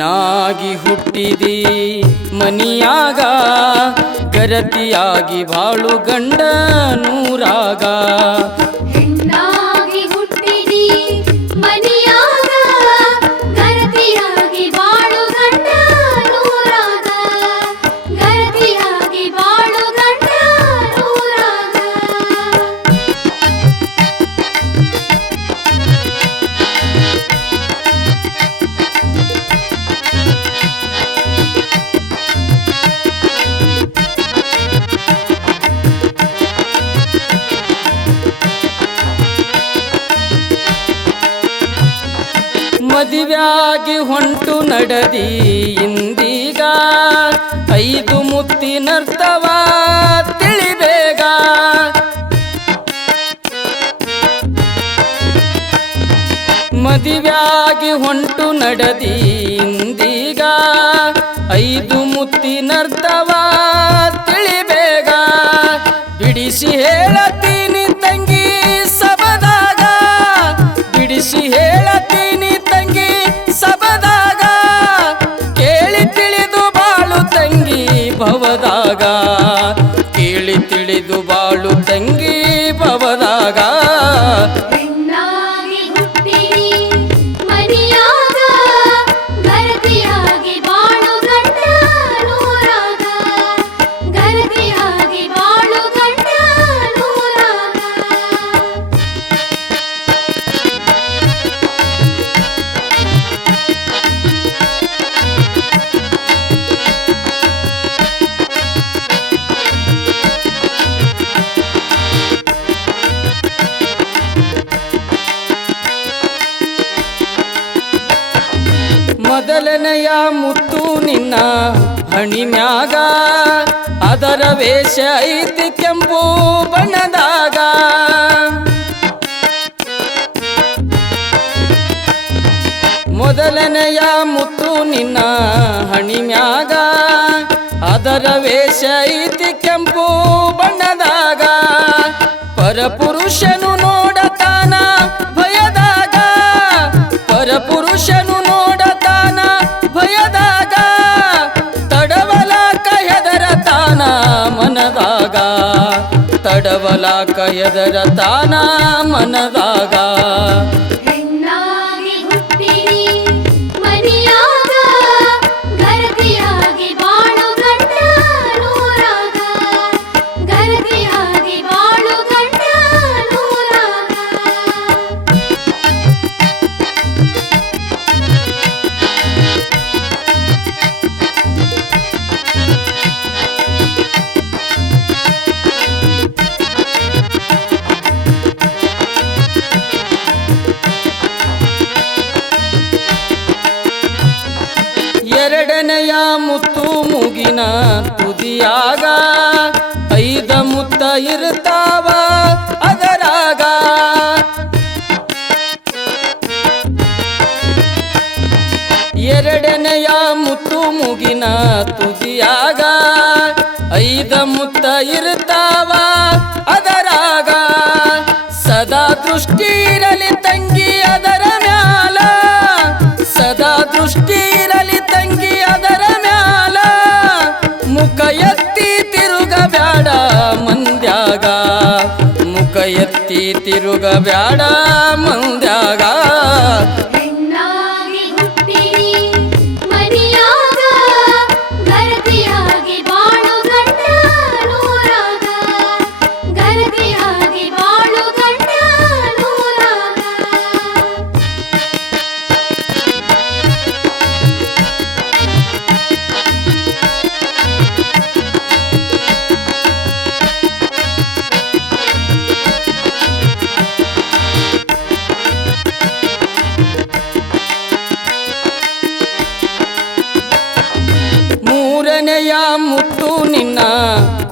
ಹೆಣ್ಣಾಗಿ ಹುಟ್ಟಿದಿ ಮನಿಯಾಗ ಗರತಿಯಾಗಿ ಬಾಳು ಗಂಡ ನೂರಾಗ. ಮದುವೆಯಾಗಿ ಹೊಂಟು ನಡದಿ ಇಂದೀಗ. ಐದು ಮುತ್ತಿನರ್ಥವ ತಿಳಿಬೇಗ. ಮದುವೆಯಾಗಿ ಹೊಂಟು ನಡದಿ ಇಂದೀಗ. ಐದು ಮುತ್ತಿನರ್ಥವ ತಿಳಿಬೇಗ. ಬಿಡಿಸಿ ಹೇಳತೀನಿ ನಿನ್ನ ಹಣಿಮ್ಯಾಗ ಅದರ ವೇಷ ಐತಿ ಕೆಂಪು ಬಣ್ಣದಾಗ. ಮೊದಲನೆಯ ಮುತ್ತು ನಿನ್ನ ಹಣಿಮ್ಯಾಗ ಅದರ ವೇಷ ಐತಿ ಕೆಂಪು ಬಣ್ಣದಾಗ. ಪರಪುರುಷನು ನೋಡತಾನ ಭಯದಾಗ. ಪರಪುರುಷನು ನೋಡತಾನ ಭಯದಾಗ ತಡವಲಾಕ ಹೆದರತಾನ ಮನದಾಗ ತುದಿಯಾಗ ಐದ ಮುತ್ತ ಇರ್ತಾವ, ಅದರಾಗ. ಎರಡನೆಯ ಮುತ್ತು ಮುಗಿನ ತುದಿಯಾಗ, ಐದ ಮುತ್ತ ಇರ್ತಾವ, ಅದರಾಗ. ಸದಾ ದೃಷ್ಟಿ ಇರಲಿ ತಂಗಿ ಅದರ ತಿರುಗ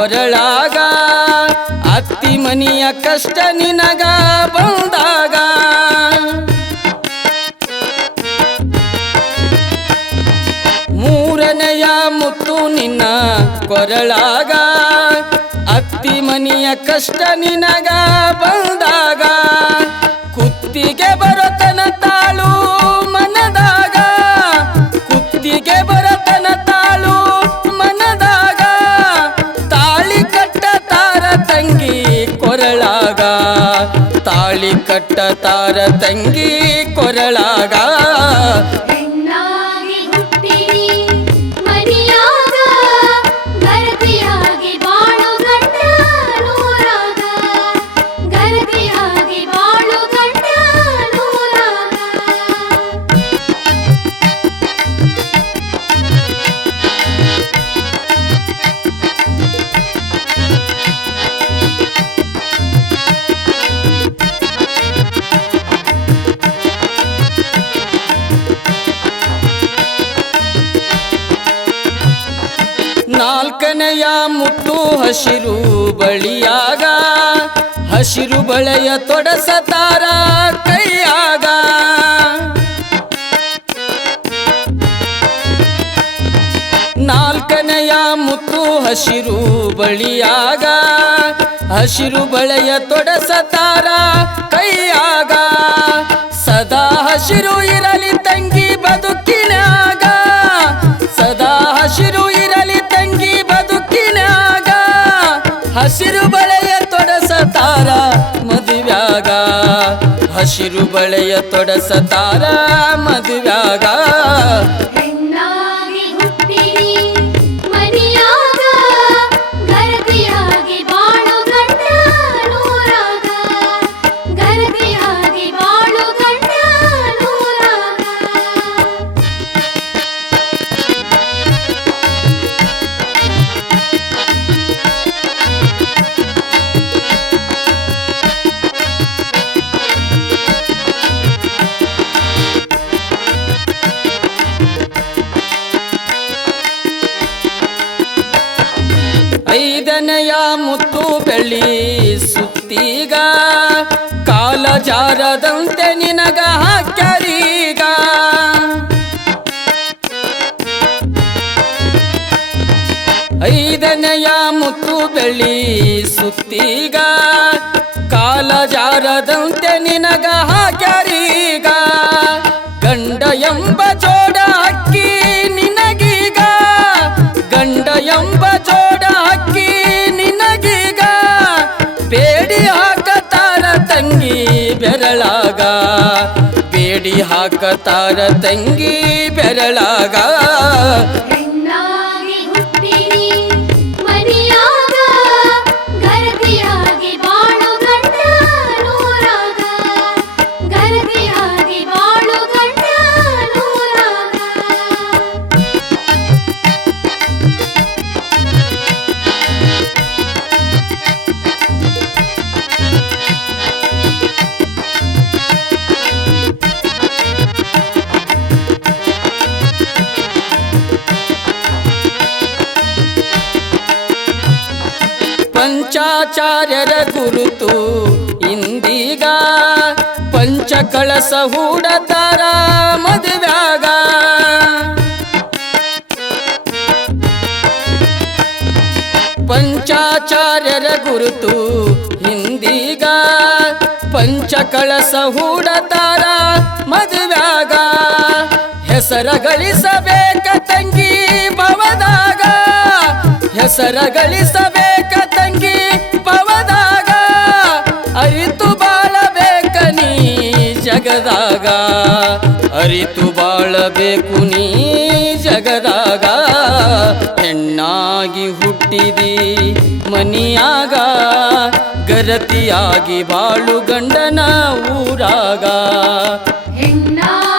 ಕೊರಳಾಗ ಅತ್ತಿ ಮನಿಯ ಕಷ್ಟ ನಿನಗ ಬಂದಾಗ. ಮೂರನೆಯ ಮುತ್ತು ನಿನ್ನ ಕೊರಳಾಗ, ಅತ್ತಿ ಮನಿಯ ಕಷ್ಟ ನಿನಗ ಬಂದಾಗ. ತಾಳಿ ಕಟ್ಟತಾರ ತಂಗಿ ಕೊರಳಾಗ ಹಸಿರು ಬಳಿಯಾಗ, ಹಸಿರು ಬಳೆಯ ತೊಡಸತಾರ ಕೈಯಾಗ. ನಾಲ್ಕನೆಯ ಮುತ್ತು ಹಸಿರು ಬಳಿಯಾಗ, ಹಸಿರು ಬಳೆಯ ತೊಡಸತಾರ ಕೈಯಾಗ. ಸದಾ ಹಸಿರು ಇರಲಿ ಹಸಿರು ಬಳೆಯ ತೊಡಸತಾರ ಮದುವ್ಯಾಗ ಐದನೆಯ ಮುತ್ತು ಬೆಳ್ಳಿ ಸುತ್ತೀಗ, ಕಾಲ ಜಾರದಂತೆ ನಿನಗ ಹಾಕ್ಯರೀಗ. ಐದನೆಯ ಮುತ್ತು ಬೆಳ್ಳಿ ಸುತ್ತೀಗ, ಕಾಲ ಜಾರದಂತೆ ನಿನಗ ಹಾಕ್ಯಾರೀಗ. ಬೇಡಿ ಹಾಕತಾರ ತಂಗಿ ಬೆರಳಾಗ. ಪಂಚಾಚಾರ್ಯರ ಗುರುತು. ಇಂದೀಗ ಪಂಚ ಕಳಸ ಹೂಡತಾರ ಮದುವಾಗ ಪಂಚಾಚಾರ್ಯರ ಗುರುತು. ಹಿಂದೀಗ ಪಂಚ ಕಳಸ ಹೂಡತಾರ ಮದುವಾಗ ಹೆಸರ ಗಳಿಸಬೇಕ ತಂಗಿ ಬವದಾಗ ಹೆಸರ ಗಳಿಸಬೇಕ ತಂಗಿ ಜಗದಾಗ ಅರಿತು ಬಾಳಬೇಕು ನೀ ಜಗದಾಗ. ಹೆಣ್ಣಾಗಿ ಹುಟ್ಟಿದಿ ಮನಿಯಾಗ ಗರತಿಯಾಗಿ ಬಾಳು ಗಂಡನ ಊರಾಗ. ಹೆಣ್ಣಾಗಿ